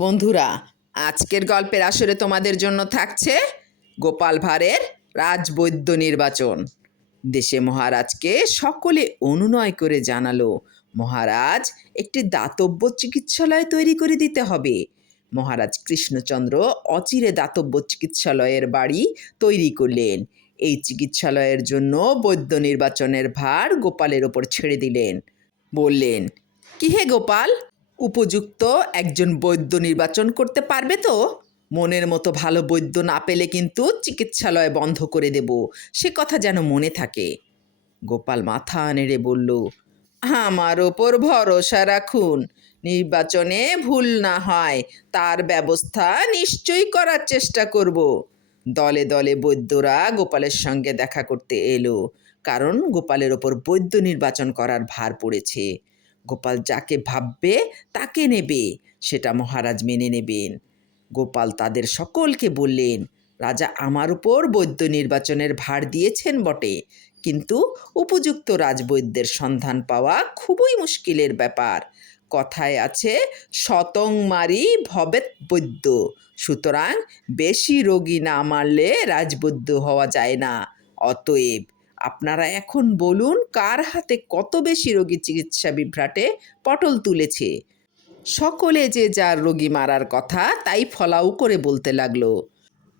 বন্ধুরা, আজকের গল্পের আসরে তোমাদের জন্য থাকছে গোপাল ভাঁড়ের রাজবৈদ্য নির্বাচন। দেশে মহারাজকে সকলে অনুনয় করে জানালো মহারাজ একটি দাতব্য চিকিৎসালয় তৈরি করে দিতে হবে। মহারাজ কৃষ্ণচন্দ্র অচিরে দাতব্য চিকিৎসালয়ের বাড়ি তৈরি করলেন। এই চিকিৎসালয়ের জন্য বৈদ্য নির্বাচনের ভার গোপালের ওপর ছেড়ে দিলেন। বললেন, কি হে গোপাল, উপযুক্ত একজন বৈদ্য নির্বাচন করতে পারবে তো? মনের মতো ভালো বৈদ্য না পেলে কিন্তু চিকিৎসালয় বন্ধ করে দেব, সে কথা যেন মনে থাকে। গোপাল মাথা নেড়ে বলল, আমার ওপর ভরসা রাখুন, নির্বাচনে ভুল না হয় তার ব্যবস্থা নিশ্চয়ই করার চেষ্টা করব। দলে দলে বৈদ্যরা গোপালের সঙ্গে দেখা করতে এলো, কারণ গোপালের ওপর বৈদ্য নির্বাচন করার ভার পড়েছে। গোপাল যাকে ভাববে তাকে নেবে, সেটা মহারাজ মেনে নেবেন। গোপাল তাদের সকলকে বললেন, রাজা আমার উপর বৈদ্য নির্বাচনের ভার দিয়েছেন বটে, কিন্তু উপযুক্ত রাজবৈদ্যের সন্ধান পাওয়া খুবই মুশকিলের ব্যাপার। কথায় আছে, শতং মারি ভবেৎ বৈদ্য, সুতরাং বেশি রোগী না মারলে রাজবৈদ্য হওয়া যায় না। অতএব আপনারা এখন বলুন, কার হাতে কত বেশি রোগী চিকিৎসা বিভ্রাটে পটল তুলেছে। সকলে যে যার রোগী মারার কথা তাই ফলাও করে বলতে লাগলো।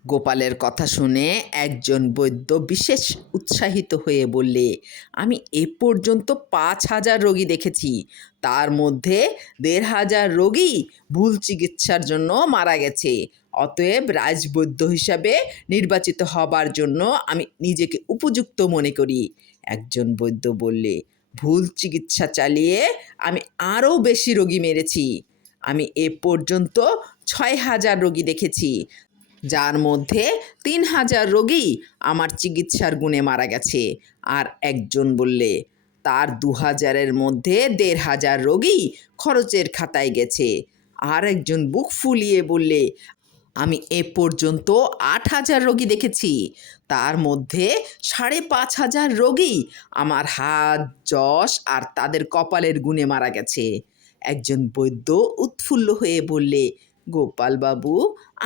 গোপালের কথা শুনে একজন বৈদ্য বিশেষ উৎসাহিত হয়ে বললে, আমি এ পর্যন্ত 5,000 রোগী দেখেছি, তার মধ্যে 1,500 রোগী ভুল চিকিৎসার জন্য মারা গেছে। অতএব রাজবৈদ্য হিসাবে নির্বাচিত হবার জন্য আমি নিজেকে উপযুক্ত মনে করি। একজন বৈদ্য বললে, ভুল চিকিৎসা চালিয়ে আমি আরও বেশি রোগী মেরেছি। আমি এ পর্যন্ত 6,000 রোগী দেখেছি, যার মধ্যে 3,000 রোগী আমার চিকিৎসার গুণে মারা গেছে। আর একজন বললে, তার 2,000-এর মধ্যে 1,500 রোগী খরচের খাতায় গেছে। আর একজন বুক ফুলিয়ে বললে, আমি এ পর্যন্ত 8,000 রোগী দেখেছি, তার মধ্যে 5,500 রোগী আমার হাত, যশ আর তাদের কপালের গুণে মারা গেছে। একজন বৈদ্য উৎফুল্ল হয়ে বললে, গোপালবাবু,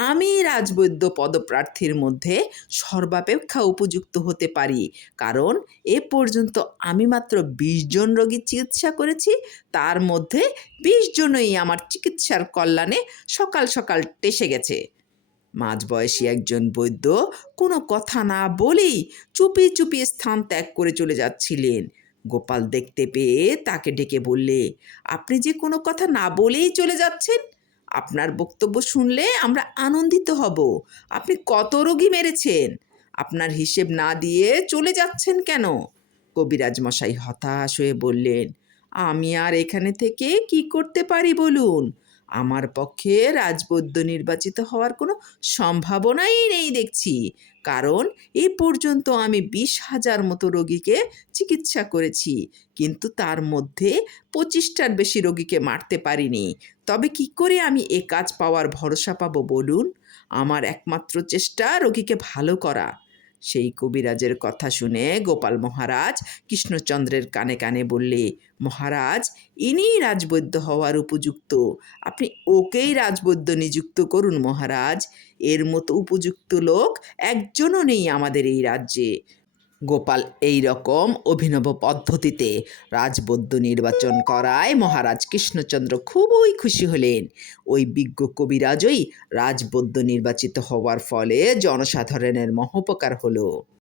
আমি রাজবৈদ্য পদপ্রার্থীর মধ্যে সর্বাপেক্ষা উপযুক্ত হতে পারি, কারণ এ পর্যন্ত আমি মাত্র 20 জন রোগীর চিকিৎসা করেছি, তার মধ্যে 20 জনই আমার চিকিৎসার কল্যাণে সকাল সকাল টেসে গেছে। মাঝবয়সী একজন বৈদ্য কোনো কথা না বলেই চুপি চুপি স্থান ত্যাগ করে চলে যাচ্ছিলেন। গোপাল দেখতে পেয়ে তাকে ডেকে বললে, আপনি যে কোনো কথা না বলেই চলে যাচ্ছেন, আপনার বক্তব্য শুনলে আমরা আনন্দিত হব। আপনি কত রোগী মেরেছেন? আপনার হিসেব না দিয়ে চলে যাচ্ছেন কেন? কবিরাজ মশাই হতাশ হয়ে বললেন, আমি আর এখানে থেকে কি করতে পারি বলুন? আমার পক্ষে রাজবৈদ্য নির্বাচিত হওয়ার কোনো সম্ভাবনাই নেই দেখছি, কারণ এ পর্যন্ত আমি 20,000 মতো রোগীকে চিকিৎসা করেছি, কিন্তু তার মধ্যে 25টার বেশি রোগীকে মারতে পারিনি। তবে কি করে আমি এ কাজ পাওয়ার ভরসা পাবো বলুন? আমার একমাত্র চেষ্টা রোগীকে ভালো করা। সেই কবিরাজের কথা শুনে গোপাল মহারাজ কৃষ্ণচন্দ্রের কানে কানে বললে, মহারাজ, ইনিই রাজবৈদ্য হওয়ার উপযুক্ত, আপনি ওকেই রাজবৈদ্য নিযুক্ত করুন মহারাজ। এর মতো উপযুক্ত লোক একজনও নেই আমাদের এই রাজ্যে। গোপাল এই রকম অভিনব পদ্ধতিতে রাজবৈদ্য নির্বাচন করায় মহারাজ কৃষ্ণচন্দ্র খুবই খুশি হলেন। ওই বিজ্ঞ কবিরাজই রাজবৈদ্য নির্বাচিত হওয়ার ফলে জনসাধারণের মহোপকার হলো।